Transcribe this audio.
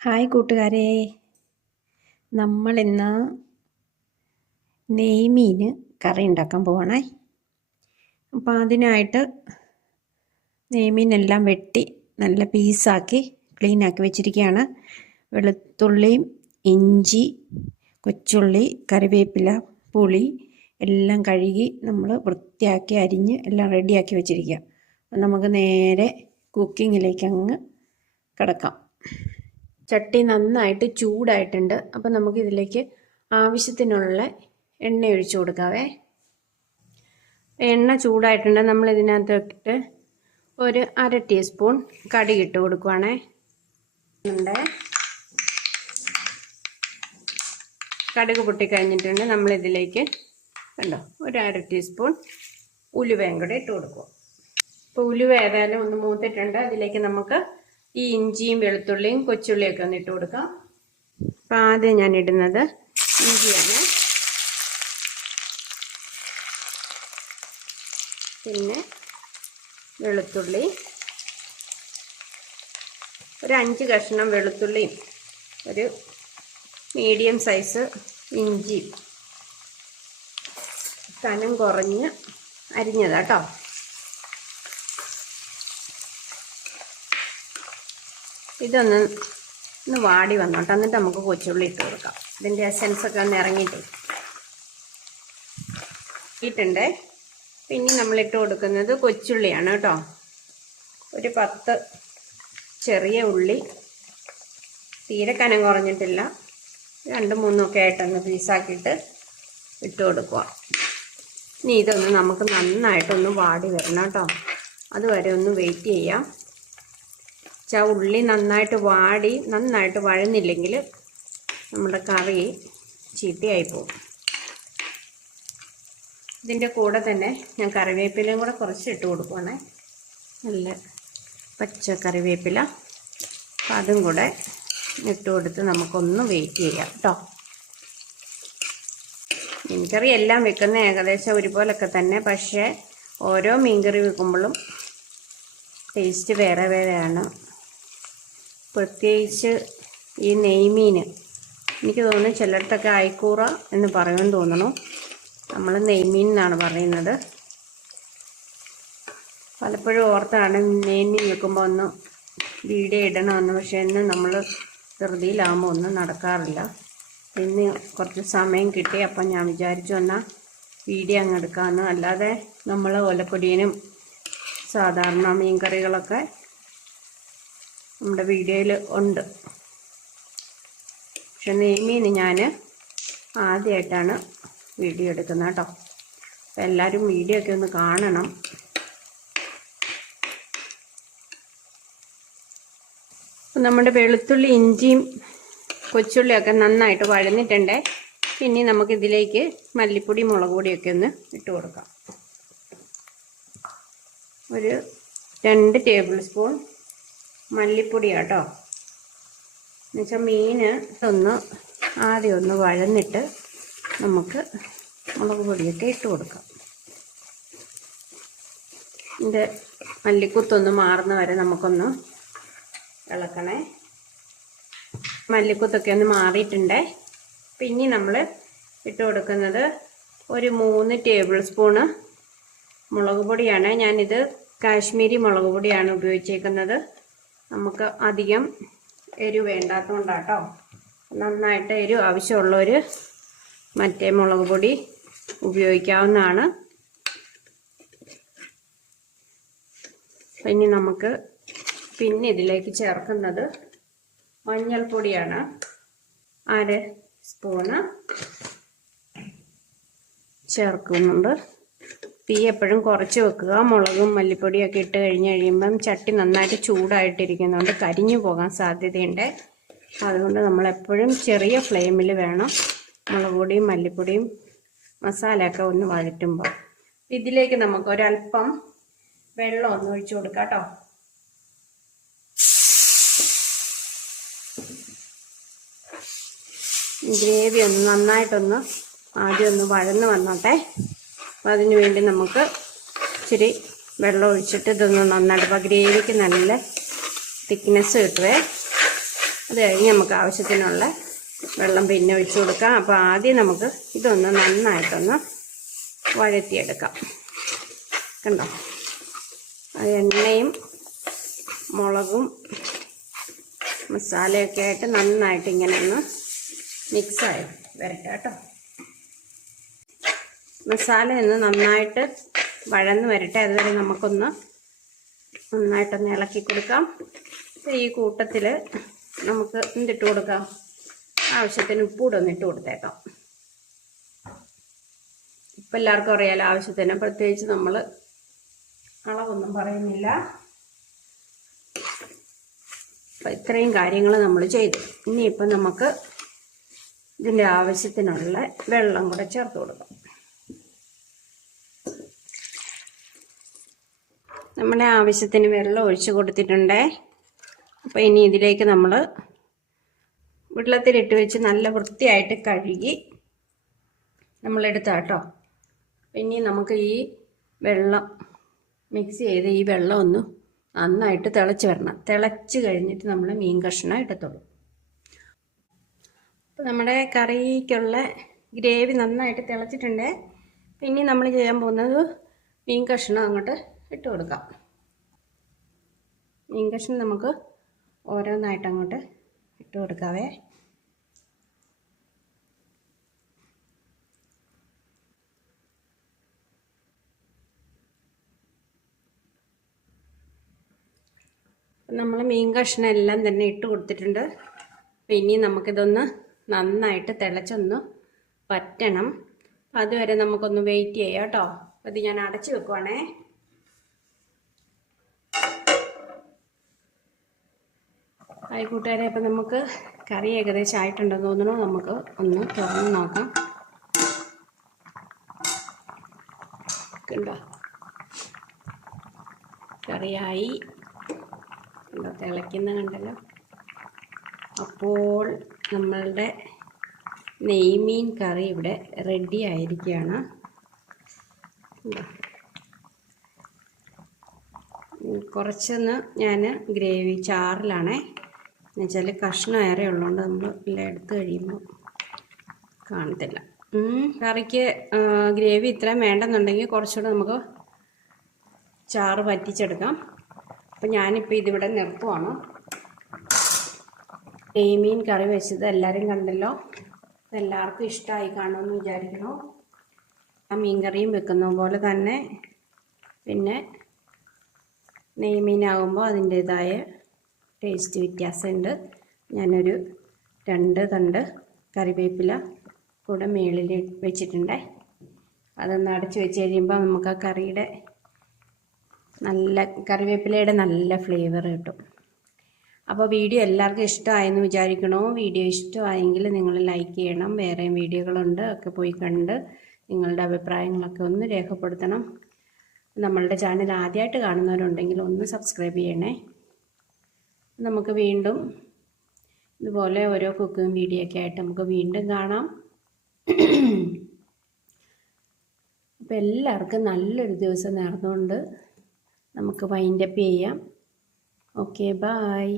Hi കൂട്ടുകാരെ. നമ്മളിന്ന് നെയ്മീന് കറി ഉണ്ടാക്കാൻ പോവണേ. അപ്പോൾ അതിനായിട്ട് നെയ്മീനെല്ലാം വെട്ടി നല്ല പീസാക്കി ക്ലീനാക്കി വെച്ചിരിക്കുകയാണ് വെളുത്തുള്ളിയും ഇഞ്ചി കൊച്ചുള്ളി കറിവേപ്പില പുളി എല്ലാം കഴുകി നമ്മൾ വൃത്തിയാക്കി അരിഞ്ഞ് എല്ലാം റെഡിയാക്കി വെച്ചിരിക്കുക അപ്പം നമുക്ക് നേരെ കുക്കിങ്ങിലേക്ക് അങ്ങ് കിടക്കാം. ചട്ടി നന്നായിട്ട് ചൂടായിട്ടുണ്ട്. അപ്പം നമുക്കിതിലേക്ക് ആവശ്യത്തിനുള്ള എണ്ണ ഒഴിച്ചു കൊടുക്കാവേ. എണ്ണ ചൂടായിട്ടുണ്ട്. നമ്മൾ ഇതിനകത്തിട്ട് ഒരു അര ടീസ്പൂൺ കടി ഇട്ട് കൊടുക്കുവാണേ. പൊട്ടി കടുക് പൊട്ടിക്കഴിഞ്ഞിട്ടുണ്ട്. നമ്മളിതിലേക്ക് കണ്ടോ ഒരു അര ടീസ്പൂൺ ഉലുവയും കൂടെ ഇട്ട് കൊടുക്കുക. ഇപ്പോൾ ഉലുവ ഏതായാലും ഒന്ന് മൂത്തിട്ടുണ്ട്. അതിലേക്ക് നമുക്ക് ഈ ഇഞ്ചിയും വെളുത്തുള്ളിയും കൊച്ചുള്ളിയൊക്കെ ഒന്ന് ഇട്ട് കൊടുക്കാം. അപ്പം ആദ്യം ഞാൻ ഇടുന്നത് ഇഞ്ചിയാണ്. പിന്നെ വെളുത്തുള്ളി. ഒരു അഞ്ച് കഷ്ണം വെളുത്തുള്ളിയും ഒരു മീഡിയം സൈസ് ഇഞ്ചിയും. കനം കുറഞ്ഞ് അരിഞ്ഞതാട്ടോ ഇതൊന്ന് ഒന്ന് വാടി വന്നോട്ടെ. എന്നിട്ട് നമുക്ക് കൊച്ചുള്ളി ഇട്ട് കൊടുക്കാം. ഇതിന്റെ എസൻസ് ഒക്കെ ഒന്ന് ഇറങ്ങിയിട്ട് ഇട്ടിട്ടുണ്ട്. പിന്നെ നമ്മൾ ഇട്ട് കൊടുക്കുന്നത് കൊച്ചുള്ളിയാണ് കേട്ടോ. ഒരു പത്ത് ചെറിയ ഉള്ളി. തീരെ കനം കുറഞ്ഞിട്ടില്ല. രണ്ട് മൂന്നൊക്കെ ആയിട്ടൊന്ന് പീസാക്കിയിട്ട് ഇട്ട് കൊടുക്കുക. ഇനി ഇതൊന്ന് നമുക്ക് നന്നായിട്ടൊന്ന് വാടി വരണം കേട്ടോ. അതുവരെ ഒന്ന് വെയിറ്റ് ചെയ്യാം. വെച്ചാൽ ഉള്ളി നന്നായിട്ട് വാടി നന്നായിട്ട് വഴന്നില്ലെങ്കിൽ നമ്മുടെ കറി ചീത്തയായി പോകും. ഇതിന്റെ കൂടെ തന്നെ ഞാൻ കറിവേപ്പിലയും കൂടെ കുറച്ച് ഇട്ട് കൊടുക്കുവാണേ. നല്ല പച്ച കറിവേപ്പില. അപ്പം അതും കൂടെ ഇട്ട് കൊടുത്ത് നമുക്കൊന്ന് വെയിറ്റ് ചെയ്യാം കേട്ടോ. മീൻകറി എല്ലാം വെക്കുന്ന ഏകദേശം ഒരുപോലൊക്കെ തന്നെ. പക്ഷേ ഓരോ മീൻകറി വെക്കുമ്പോഴും ടേസ്റ്റ് വേറെ വേറെയാണ്. പ്രത്യേകിച്ച് ഈ നെയ്മീൻ എനിക്ക് തോന്നുന്നു ചിലയിടത്തൊക്കെ ആയിക്കൂറ എന്ന് പറയുമെന്ന് തോന്നുന്നു നമ്മൾ നെയ്മീൻ എന്നാണ് പറയുന്നത്. പലപ്പോഴും ഓർത്താണ് നെയ്മീൻ വെക്കുമ്പോൾ ഒന്ന് വീഡിയോ ഇടണമെന്ന് പക്ഷേ ഇന്ന് നമ്മൾ ധൃതിയിലാകുമ്പോൾ ഒന്നും നടക്കാറില്ല. ഇന്ന് കുറച്ച് സമയം കിട്ടി അപ്പം ഞാൻ വിചാരിച്ചു എന്നാൽ വീഡിയോ അങ്ങ് എടുക്കാമെന്ന് അല്ലാതെ നമ്മൾ ഒലപ്പൊടിയനും സാധാരണ മീൻ കറികളൊക്കെ നമ്മുടെ വീഡിയോയിൽ ഉണ്ട്. പക്ഷെ നെയ്മീൻ ഞാൻ ആദ്യമായിട്ടാണ് വീഡിയോ എടുക്കുന്നത് കേട്ടോ. അപ്പം എല്ലാവരും വീഡിയോ ഒക്കെ ഒന്ന് കാണണം. നമ്മുടെ വെളുത്തുള്ളി ഇഞ്ചിയും കൊച്ചുള്ളിയൊക്കെ നന്നായിട്ട് വഴന്നിട്ടുണ്ട്. ഇനി നമുക്കിതിലേക്ക് മല്ലിപ്പൊടി മുളക് പൊടിയൊക്കെ ഒന്ന് ഇട്ട് കൊടുക്കാം. ഒരു രണ്ട് ടേബിൾ സ്പൂൺ മല്ലിപ്പൊടി കേട്ടോ എന്നുവെച്ചാൽ മീൻ ഒന്ന് ആദ്യം ഒന്ന് വഴന്നിട്ട് നമുക്ക് മുളക് പൊടിയൊക്കെ ഇട്ട് കൊടുക്കാം. ഇതിന്റെ മല്ലിക്കുത്തൊന്ന് മാറുന്ന വരെ നമുക്കൊന്ന് ഇളക്കണേ. മല്ലിക്കുത്തൊക്കെ ഒന്ന് മാറിയിട്ടുണ്ടേ. പിന്നെ നമ്മൾ ഇട്ട് കൊടുക്കുന്നത് ഒരു മൂന്ന് ടേബിൾ സ്പൂണ് മുളക് പൊടിയാണ്. ഞാനിത് കാശ്മീരി മുളക് പൊടിയാണ് ഉപയോഗിച്ചേക്കുന്നത്. നമുക്ക് അധികം എരിവ് വേണ്ടാത്തതുകൊണ്ടാട്ടോ നന്നായിട്ട് എരിവ് ആവശ്യമുള്ളവർ മറ്റേ മുളക് പൊടി ഉപയോഗിക്കാവുന്നതാണ്. ഇനി നമുക്ക് പിന്നെ ഇതിലേക്ക് ചേർക്കുന്നത് മഞ്ഞൾപ്പൊടിയാണ്. അര സ്പൂണ് ചേർക്കുന്നുണ്ട്. തീ എപ്പോഴും കുറച്ച് വെക്കുക. മുളകും മല്ലിപ്പൊടിയൊക്കെ ഇട്ട് കഴിഞ്ഞ് കഴിയുമ്പം ചട്ടി നന്നായിട്ട് ചൂടായിട്ടിരിക്കുന്നതുകൊണ്ട് കരിഞ്ഞു പോകാൻ സാധ്യതയുണ്ട്. അതുകൊണ്ട് നമ്മളെപ്പോഴും ചെറിയ ഫ്ലെയിമിൽ വേണം മുളക് പൊടിയും മല്ലിപ്പൊടിയും മസാലയൊക്കെ ഒന്ന് വഴറ്റുമ്പോൾ ഇതിലേക്ക് നമുക്ക് ഒരല്പം വെള്ളം ഒന്ന് ഒഴിച്ചു കൊടുക്കാം കേട്ടോ. ഗ്രേവി ഒന്ന് നന്നായിട്ടൊന്ന് ആദ്യം ഒന്ന് വഴന്ന് വന്നോട്ടെ. അപ്പോൾ അതിന് വേണ്ടി നമുക്ക് ഇച്ചിരി വെള്ളം ഒഴിച്ചിട്ട് ഇതൊന്ന് നന്നായിട്ട് അപ്പോൾ ഗ്രേവിക്ക് നല്ല തിക്നെസ് കിട്ടുവേ. അത് കഴിഞ്ഞ് നമുക്ക് ആവശ്യത്തിനുള്ള വെള്ളം പിന്നെ ഒഴിച്ചു കൊടുക്കാം. അപ്പോൾ ആദ്യം നമുക്ക് ഇതൊന്ന് നന്നായിട്ടൊന്ന് വഴറ്റിയെടുക്കാം. കണ്ടോ? എണ്ണയും മുളകും മസാലയൊക്കെ ആയിട്ട് നന്നായിട്ട് ഇങ്ങനെ ഒന്ന് മിക്സായി വരട്ടെ കേട്ടോ. മസാല ഒന്ന് നന്നായിട്ട് വഴന്ന് വരട്ടെ. അതുവരെ നമുക്കൊന്ന് നന്നായിട്ടൊന്ന് ഇളക്കി കൊടുക്കാം. ഈ കൂട്ടത്തിൽ നമുക്ക് എന്തിട്ട് കൊടുക്കാം. ആവശ്യത്തിന് ഉപ്പൂടെ ഒന്ന് ഇട്ട് കൊടുത്തേക്കാം. ഇപ്പം എല്ലാവർക്കും അറിയാലോ ആവശ്യത്തിന് പ്രത്യേകിച്ച് നമ്മൾ അളവൊന്നും പറയുന്നില്ല. അപ്പം ഇത്രയും കാര്യങ്ങൾ നമ്മൾ ചെയ്തു. ഇനിയിപ്പം നമുക്ക് ഇതിന്റെ ആവശ്യത്തിനുള്ള വെള്ളം കൂടെ ചേർത്ത് കൊടുക്കാം. നമ്മുടെ ആവശ്യത്തിന് വെള്ളം ഒഴിച്ച് കൊടുത്തിട്ടുണ്ടേ. അപ്പോൾ ഇനി ഇതിലേക്ക് നമ്മൾ വെള്ളത്തിലിട്ട് വെച്ച് നല്ല വൃത്തിയായിട്ട് കഴുകി നമ്മളെടുത്താട്ടോ. ഇനി നമുക്ക് ഈ വെള്ളം മിക്സ് ചെയ്ത് ഈ വെള്ളം ഒന്ന് നന്നായിട്ട് തിളച്ച് വരണം. തിളച്ച് കഴിഞ്ഞിട്ട് നമ്മൾ മീൻ കഷ്ണം ഇടത്തുള്ളൂ. അപ്പോൾ നമ്മുടെ കറിക്കുള്ള ഗ്രേവി നന്നായിട്ട് തിളച്ചിട്ടുണ്ട്. പിന്നെ നമ്മൾ ചെയ്യാൻ പോകുന്നത് മീൻ കഷ്ണം അങ്ങോട്ട് ഇട്ട് കൊടുക്കാം. മീൻ കഷ്ണം നമുക്ക് ഓരോന്നായിട്ട് അങ്ങോട്ട് ഇട്ട് കൊടുക്കാവേ. നമ്മൾ മീൻ കഷ്ണം എല്ലാം തന്നെ ഇട്ട് കൊടുത്തിട്ടുണ്ട്. ഇനി നമുക്കിതൊന്ന് നന്നായിട്ട് തിളച്ചൊന്ന് പറ്റണം അതുവരെ നമുക്കൊന്ന് വെയിറ്റ് ചെയ്യാം കേട്ടോ. അത് ഞാൻ അടച്ചു വെക്കുവാണേ. ആയി കൂട്ടുകാരെ അപ്പം നമുക്ക് കറി ഏകദേശം ആയിട്ടുണ്ടെന്ന് തോന്നുന്നു. നമുക്ക് ഒന്ന് തുറന്ന് നോക്കാം. കണ്ടോ? കറിയായി. കണ്ടോ? തിളയ്ക്കുന്ന കണ്ടല്ലോ. അപ്പോൾ നമ്മളുടെ നെയ്മീൻ കറി ഇവിടെ റെഡി ആയിരിക്കുകയാണ്. കുറച്ചൊന്ന് ഞാൻ ഗ്രേവി ചാറിലാണേ. എന്നുവെച്ചാൽ കഷ്ണം ഏറെ ഉള്ളതുകൊണ്ട് നമ്മൾ എല്ലാം എടുത്ത് കഴിയുമ്പോൾ കാണത്തില്ല. കറിക്ക് ഗ്രേവി ഇത്രയും വേണ്ടെന്നുണ്ടെങ്കിൽ കുറച്ചുകൂടെ നമുക്ക് ചാറ് വറ്റിച്ചെടുക്കാം. അപ്പം ഞാനിപ്പോൾ ഇതിവിടെ നിർത്തുവാണ്. നെയ്മീൻ കറി വെച്ചത് എല്ലാവരും കണ്ടല്ലോ. എല്ലാവർക്കും ഇഷ്ടമായി കാണുമെന്ന് വിചാരിക്കുന്നു. ആ മീൻ കറിയും വെക്കുന്ന പോലെ തന്നെ പിന്നെ നെയ്മീനാകുമ്പോൾ അതിന്റേതായ ടേസ്റ്റ് വ്യത്യാസമുണ്ട്. ഞാനൊരു രണ്ട് തണ്ട് കറിവേപ്പില കൂടെ മേളിൽ വെച്ചിട്ടുണ്ട്. അതൊന്ന് അടച്ച് വെച്ച് കഴിയുമ്പോൾ നമുക്ക് ആ കറിയുടെ നല്ല കറിവേപ്പിലയുടെ നല്ല ഫ്ലേവർ കിട്ടും. അപ്പോൾ വീഡിയോ എല്ലാവർക്കും ഇഷ്ടമായെന്ന് വിചാരിക്കണോ. വീഡിയോ ഇഷ്ടമായെങ്കിൽ നിങ്ങൾ ലൈക്ക് ചെയ്യണം. വേറെയും വീഡിയോകളുണ്ട് ഒക്കെ പോയി കണ്ട് നിങ്ങളുടെ അഭിപ്രായങ്ങളൊക്കെ ഒന്ന് രേഖപ്പെടുത്തണം. നമ്മളുടെ ചാനൽ ആദ്യമായിട്ട് കാണുന്നവരുണ്ടെങ്കിൽ ഒന്ന് സബ്സ്ക്രൈബ് ചെയ്യണേ. നമുക്ക് വീണ്ടും ഇതുപോലെ ഓരോ കുക്കിംഗ് വീഡിയോ ഒക്കെ ആയിട്ട് നമുക്ക് വീണ്ടും കാണാം. അപ്പോൾ എല്ലാവർക്കും നല്ലൊരു ദിവസം നേർന്നുകൊണ്ട് നമുക്ക് വൈൻഡപ്പ് ചെയ്യാം. Okay bye